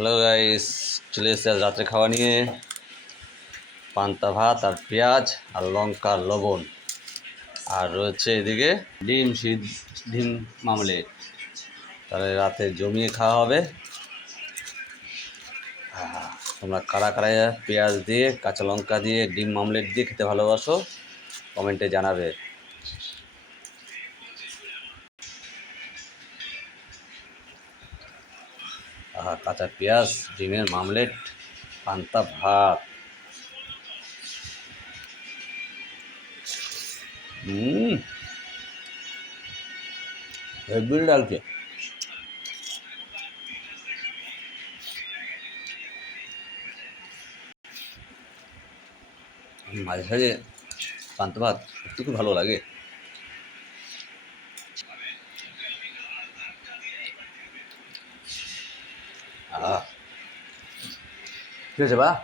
Hello guys চলে এসেছে আজ রাত্রে খাওয়া নিয়ে। পান্তা ভাত আর পেঁয়াজ আর লঙ্কা লবণ। আর রয়েছে এদিকে ডিম সিদ্ধ, ডিম মামলেট তাহলে রাতে জমিয়ে খাওয়া হবে। তোমরা কারা কারা পেঁয়াজ দিয়ে, কাঁচা লঙ্কা দিয়ে, ডিম মামলেট দিয়ে খেতে ভালোবাসো, কমেন্টে জানাবে। আহা কাঁচা পেঁয়াজ ডিমের মামলেট পান্তা ভাত হুম হেভি ডালছে মাঝে সাঝে পান্তা ভাত সত্যি খুব ভালো লাগে 啊。这什么？